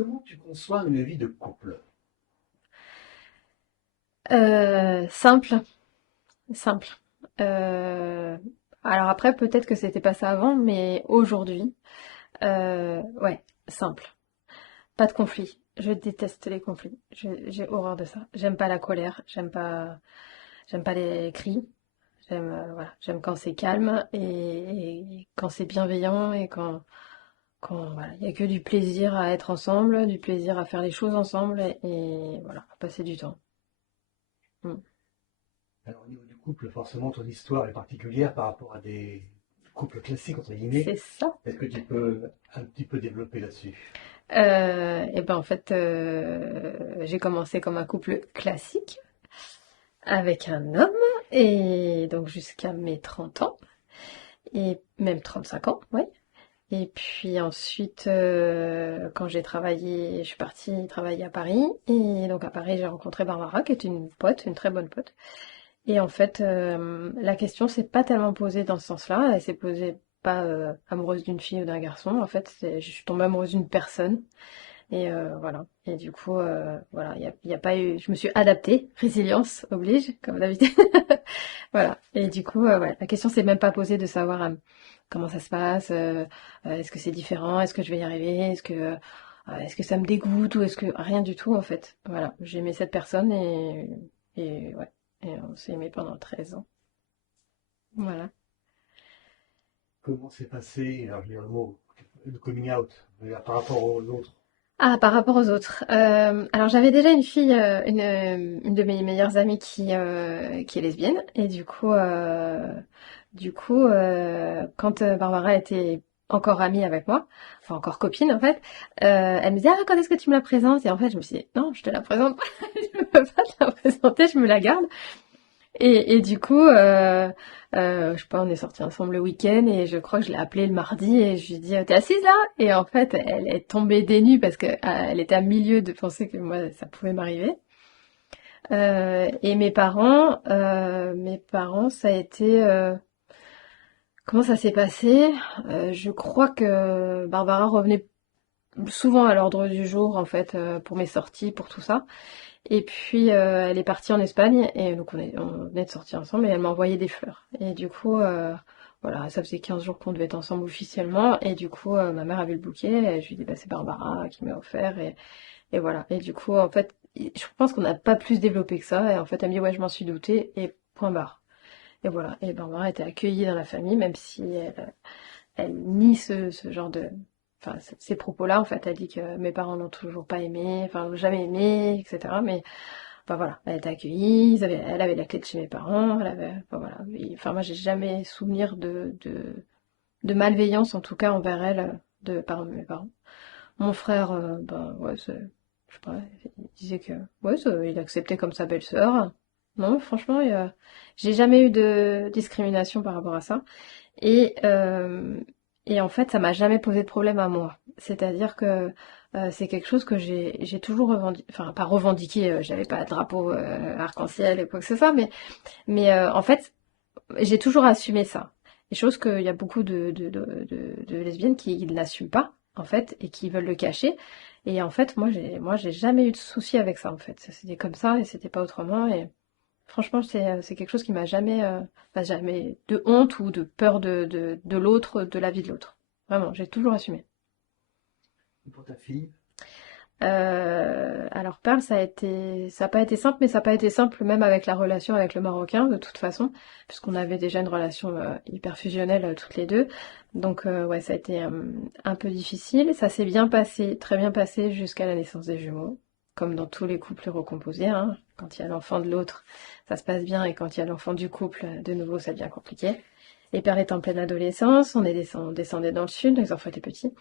Comment tu conçois une vie de couple? Simple, simple. Euh, alors après, peut-être que c'était pas ça avant, mais aujourd'hui, ouais, simple. Pas de conflit. Je déteste les conflits. J'ai horreur de ça. J'aime pas la colère. J'aime pas les cris. J'aime, voilà, j'aime quand c'est calme et quand c'est bienveillant et quand voilà, il y a que du plaisir à être ensemble, du plaisir à faire les choses ensemble et voilà, à passer du temps. Mm. Alors, au niveau du couple, forcément, ton histoire est particulière par rapport à des couples classiques, entre guillemets. C'est ça. Est-ce que tu peux un petit peu développer là-dessus? Et ben en fait, j'ai commencé comme un couple classique avec un homme, et donc jusqu'à mes 30 ans, et même 35 ans, oui. Et puis ensuite, quand j'ai travaillé, je suis partie travailler à Paris, et donc à Paris, j'ai rencontré Barbara, qui est une pote, une très bonne pote. Et en fait, la question s'est pas tellement posée dans ce sens-là, elle s'est posée pas amoureuse d'une fille ou d'un garçon, en fait, je suis tombée amoureuse d'une personne. Et voilà. Et du coup, voilà, y a pas eu. Je me suis adaptée. Résilience oblige, comme d'habitude. Voilà. Et du coup, ouais, la question s'est même pas posée de savoir comment ça se passe. Est-ce que c'est différent? Est-ce que je vais y arriver? Est-ce que ça me dégoûte ou est-ce que rien du tout en fait. Voilà. J'ai aimé cette personne et ouais. Et on s'est aimé pendant 13 ans. Voilà. Comment s'est passé, alors je vais dire le mot, le coming out, par rapport aux autres? Ah, par rapport aux autres. Alors j'avais déjà une fille, une de mes meilleures amies qui est lesbienne, et du coup, quand Barbara était encore amie avec moi, enfin encore copine en fait, elle me disait ah quand est-ce que tu me la présentes? Et en fait je me suis dit non je te la présente pas, je peux pas te la présenter, je me la garde. Et du coup, je sais pas, on est sortis ensemble le week-end et je crois que je l'ai appelée le mardi et je lui ai dit t'es assise là? Et en fait, elle est tombée des nues parce que elle était à milieu de penser que moi ça pouvait m'arriver. Et mes parents, ça a été comment ça s'est passé? Je crois que Barbara revenait souvent à l'ordre du jour en fait pour mes sorties, pour tout ça. Et puis elle est partie en Espagne et donc on venait de sortir ensemble et elle m'a envoyé des fleurs. Et du coup, voilà, ça faisait 15 jours qu'on devait être ensemble officiellement et du coup ma mère avait le bouquet et je lui ai dit bah, c'est Barbara qui m'a offert et voilà. Et du coup en fait je pense qu'on n'a pas plus développé que ça et en fait elle m'a dit ouais je m'en suis doutée et point barre. Et voilà. Et Barbara était accueillie dans la famille même si elle nie ce genre de... Enfin, ces propos-là, en fait, elle dit que mes parents n'ont toujours pas aimé, enfin, l'ont jamais aimé, etc. Mais enfin voilà, elle était accueillie, elle avait la clé de chez mes parents, elle avait, enfin voilà. Enfin moi j'ai jamais souvenir de malveillance en tout cas envers elle de part de mes parents. Mon frère, ben ouais, je sais pas, il disait que ouais, il acceptait comme sa belle-sœur. Non, franchement, j'ai jamais eu de discrimination par rapport à ça. Et, euh, et en fait, ça m'a jamais posé de problème à moi. C'est-à-dire que c'est quelque chose que j'ai toujours revendiqué, enfin pas revendiqué, j'avais pas de drapeau arc-en-ciel et quoi que ce soit, mais en fait, j'ai toujours assumé ça. Et chose qu'il y a beaucoup de lesbiennes qui ne l'assument pas, en fait, et qui veulent le cacher. Et en fait, moi j'ai jamais eu de souci avec ça, en fait. C'était comme ça et c'était pas autrement. Et franchement, c'est quelque chose qui m'a jamais, enfin, jamais de honte ou de peur de l'autre, de la vie de l'autre. Vraiment, j'ai toujours assumé. Et pour ta fille? Alors Perle, ça n'a pas été simple, mais ça n'a pas été simple même avec la relation avec le Marocain, de toute façon, puisqu'on avait déjà une relation hyper fusionnelle toutes les deux. Donc ouais, ça a été un peu difficile. Ça s'est bien passé, très bien passé jusqu'à la naissance des jumeaux, comme dans tous les couples recomposés, hein. Quand il y a l'enfant de l'autre, ça se passe bien, et quand il y a l'enfant du couple, de nouveau, ça devient compliqué. Et Perle est en pleine adolescence, on descendait dans le sud, les enfants étaient petits.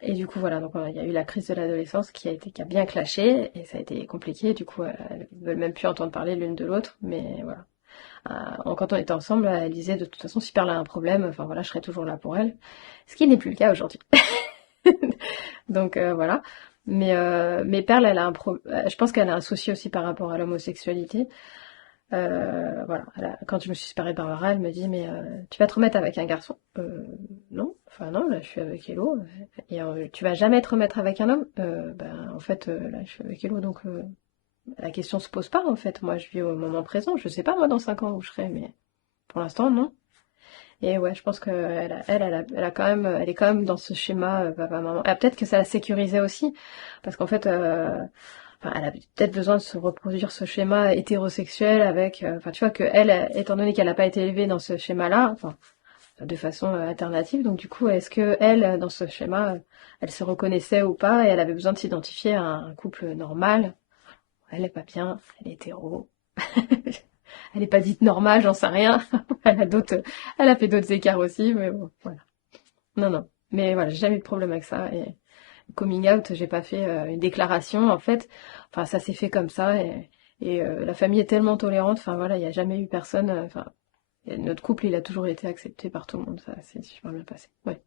Et du coup, voilà, donc il y a eu la crise de l'adolescence qui a bien clashé et ça a été compliqué. Du coup, elles veulent même plus entendre parler l'une de l'autre. Mais voilà. Quand on était ensemble, elle disait de toute façon, si Perle a un problème, enfin voilà, je serai toujours là pour elle. Ce qui n'est plus le cas aujourd'hui. Donc voilà. Mais Perle, je pense qu'elle a un souci aussi par rapport à l'homosexualité. Voilà. Quand je me suis séparée de Barbara, elle me dit, mais tu vas te remettre avec un garçon? Non. Enfin non, là je suis avec Hello. Et tu vas jamais te remettre avec un homme? Ben en fait, là je suis avec Hello, donc la question se pose pas en fait. Moi je vis au moment présent. Je sais pas moi dans 5 ans où je serai, mais pour l'instant non. Et ouais, je pense que elle a quand même, elle est quand même dans ce schéma papa-maman. Ah, peut-être que ça l'a sécurisé aussi, parce qu'en fait, enfin, elle a peut-être besoin de se reproduire ce schéma hétérosexuel avec, enfin, tu vois que elle, étant donné qu'elle n'a pas été élevée dans ce schéma-là, enfin, de façon alternative, donc du coup, est-ce que elle, dans ce schéma, elle se reconnaissait ou pas, et elle avait besoin de s'identifier à un couple normal. Elle est pas bien, elle est hétéro. Elle est pas dite normale, j'en sais rien. Elle a fait d'autres écarts aussi, mais bon, voilà. Non, non. Mais voilà, j'ai jamais eu de problème avec ça. Et coming out, j'ai pas fait une déclaration, en fait. Enfin, ça s'est fait comme ça. Et la famille est tellement tolérante. Enfin, voilà, il n'y a jamais eu personne. Enfin, notre couple, il a toujours été accepté par tout le monde. Ça s'est super bien passé. Ouais.